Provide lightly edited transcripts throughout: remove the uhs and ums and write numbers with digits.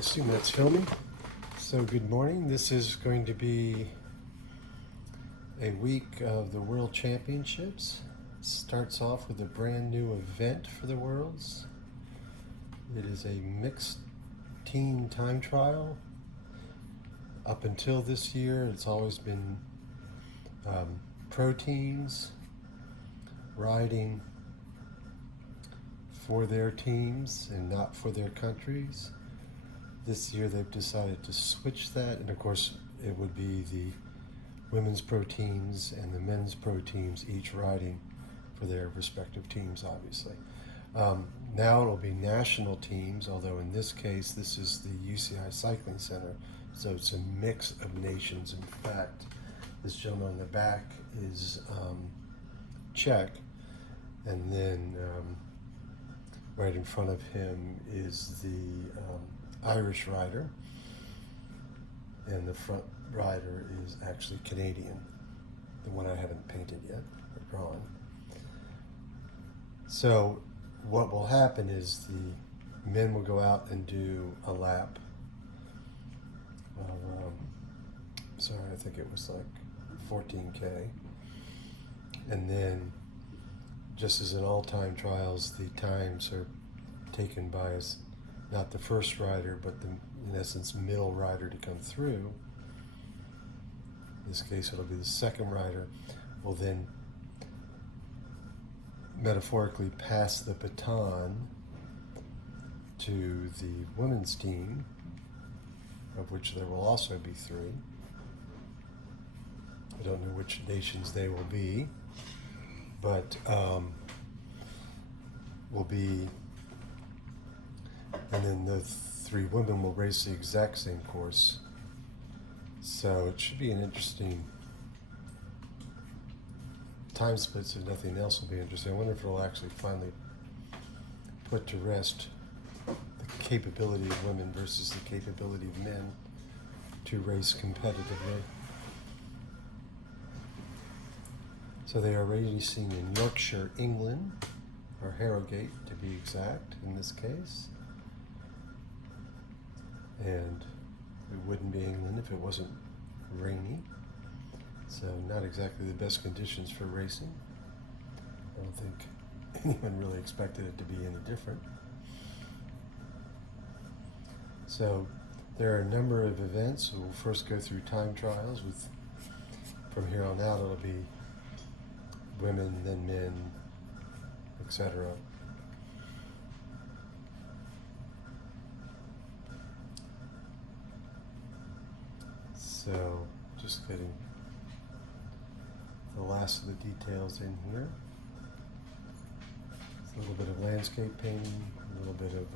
assume that's filming. So good morning. This is going to be a week of the World Championships. It starts off with a brand new event for the Worlds. It is a mixed team time trial. Up until this year, it's always been pro teams riding for their teams and not for their countries. This year they've decided to switch that, and of course it would be the women's pro teams and the men's pro teams each riding for their respective teams, obviously. Now it'll be national teams, although in this case this is the UCI Cycling Center, so it's a mix of nations. In fact, this gentleman on the back is Czech, and then right in front of him is the Irish rider, and the front rider is actually Canadian, the one I haven't painted yet or drawn. So what will happen is the men will go out and do a lap of, I think it was like 14K, and then just as in all time trials, the times are taken by not the first rider, but the, in essence, middle rider to come through. In this case, it'll be the second rider will then metaphorically pass the baton to the women's team, of which there will also be 3. I don't know which nations they will be, but will be, and then the 3 women will race the exact same course. So it should be an interesting time splits, if nothing else will be interesting. I wonder if it'll actually finally put to rest the capability of women versus the capability of men to race competitively. So they are racing in Yorkshire, England, or Harrogate to be exact in this case. And it wouldn't be England if it wasn't rainy. So not exactly the best conditions for racing. I don't think anyone really expected it to be any different. So there are a number of events. We'll first go through time trials. From here on out, it'll be women, then men, etc. So just getting the last of the details in here. It's a little bit of landscape painting, a little bit of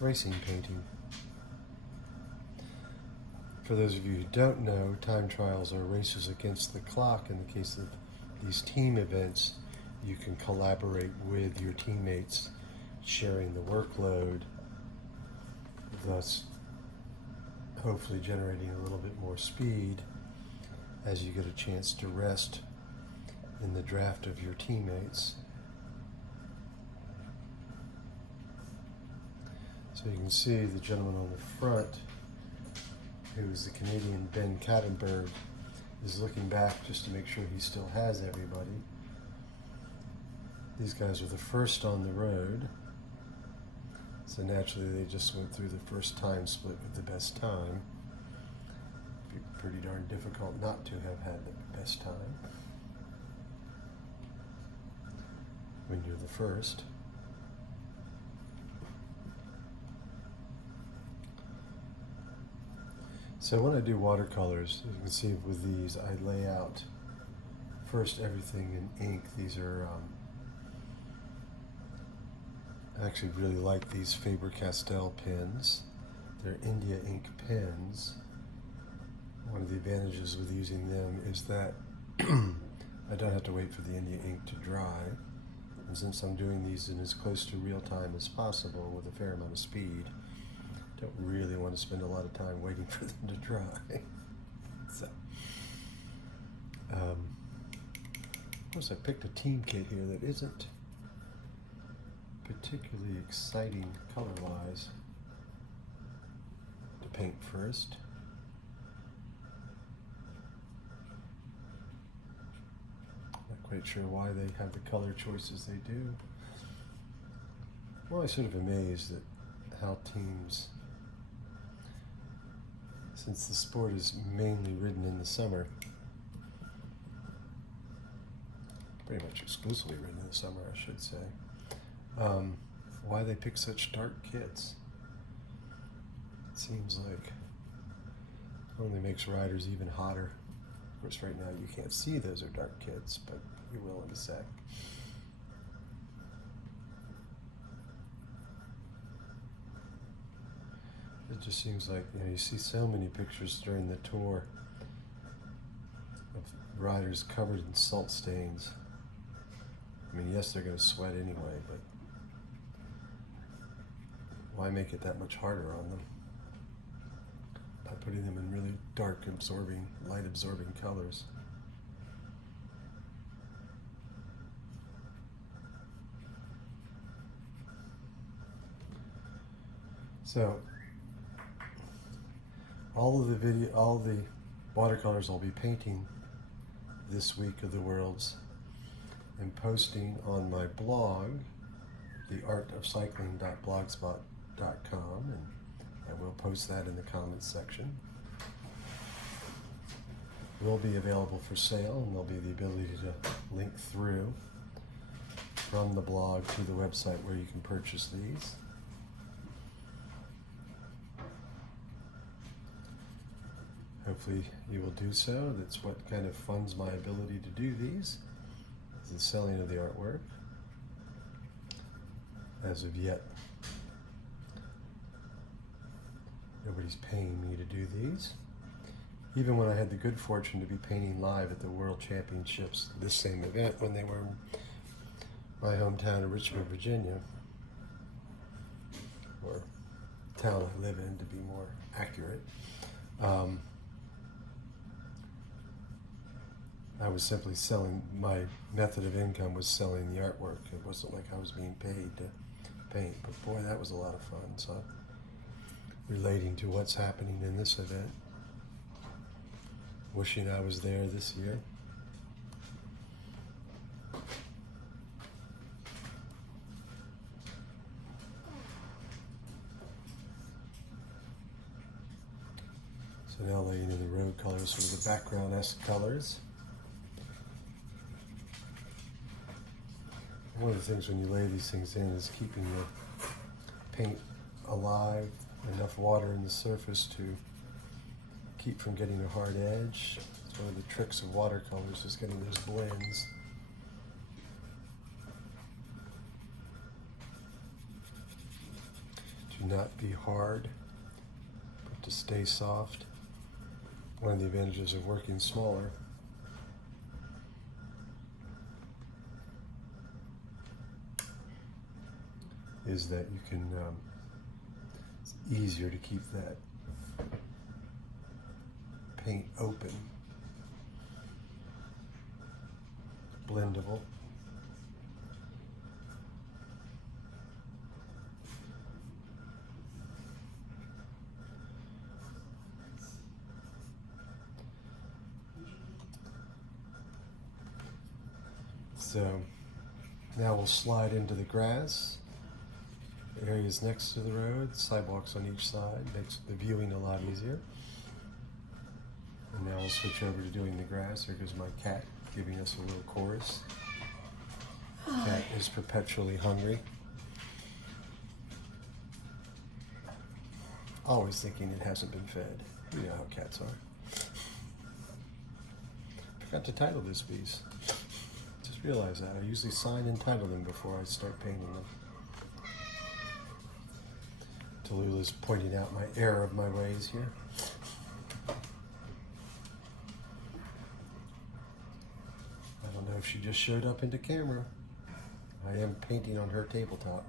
racing painting. For those of you who don't know, time trials are races against the clock. In the case of these team events, you can collaborate with your teammates, sharing the workload, thus hopefully generating a little bit more speed as you get a chance to rest in the draft of your teammates. So you can see the gentleman on the front, who is the Canadian Ben Kattenberg, is looking back just to make sure he still has everybody. These guys are the first on the road, so naturally they just went through the first time split with the best time. It'd be pretty darn difficult not to have had the best time when you're the first. So when I do watercolors, you can see with these, I lay out first everything in ink. These are, I actually really like these Faber-Castell pens. They're India ink pens. One of the advantages with using them is that I don't have to wait for the India ink to dry. And since I'm doing these in as close to real time as possible with a fair amount of speed, don't really want to spend a lot of time waiting for them to dry. So, of course, I picked a team kit here that isn't particularly exciting color-wise to paint first. Not quite sure why they have the color choices they do. Well, I'm sort of amazed at how teams, since the sport is mainly ridden in the summer, pretty much exclusively ridden in the summer, I should say, why they pick such dark kits. It seems like it only makes riders even hotter. Of course, right now you can't see those are dark kits, but you will in a sec. It just seems like, you see so many pictures during the tour of riders covered in salt stains. I mean, yes, they're going to sweat anyway, but why make it that much harder on them by putting them in really dark absorbing, light absorbing colors? So all the watercolors I'll be painting this week of the Worlds and posting on my blog, theartofcycling.blogspot.com, and I will post that in the comments section. Will be available for sale, and there'll be the ability to link through from the blog to the website where you can purchase these. Hopefully you will do so. That's what kind of funds my ability to do these, is the selling of the artwork. As of yet, nobody's paying me to do these. Even when I had the good fortune to be painting live at the World Championships, this same event, when they were in my hometown of Richmond, Virginia, or town I live in to be more accurate, I was simply selling, my method of income was selling the artwork. It wasn't like I was being paid to paint, but boy, that was a lot of fun. So, relating to what's happening in this event, wishing I was there this year. So now laying in the road colors, sort of the background-esque colors. One of the things when you lay these things in is keeping the paint alive, enough water in the surface to keep from getting a hard edge. It's one of the tricks of watercolors, is getting those blends. To not be hard, but to stay soft. One of the advantages of working smaller is that you can, it's easier to keep that paint open, blendable. So now we'll slide into the grass. Areas next to the road, sidewalks on each side, makes the viewing a lot easier. And now we'll switch over to doing the grass. Here goes my cat giving us a little chorus. Cat is perpetually hungry. Always thinking it hasn't been fed. You know how cats are. Forgot to title this piece. Just realized that. I usually sign and title them before I start painting them. Tallulah's pointing out my error of my ways here. I don't know if she just showed up into camera. I am painting on her tabletop.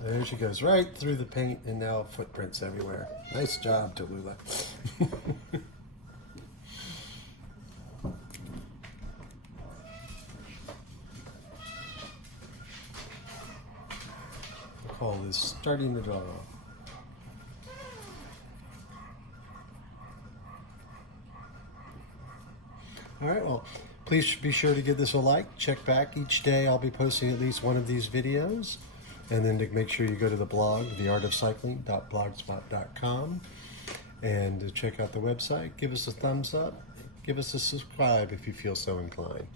There she goes, right through the paint, and now footprints everywhere. Nice job, Tallulah. I call this starting it off. All right, well, please be sure to give this a like. Check back each day. I'll be posting at least one of these videos. And then to make sure you go to the blog, theartofcycling.blogspot.com, and to check out the website. Give us a thumbs up. Give us a subscribe if you feel so inclined.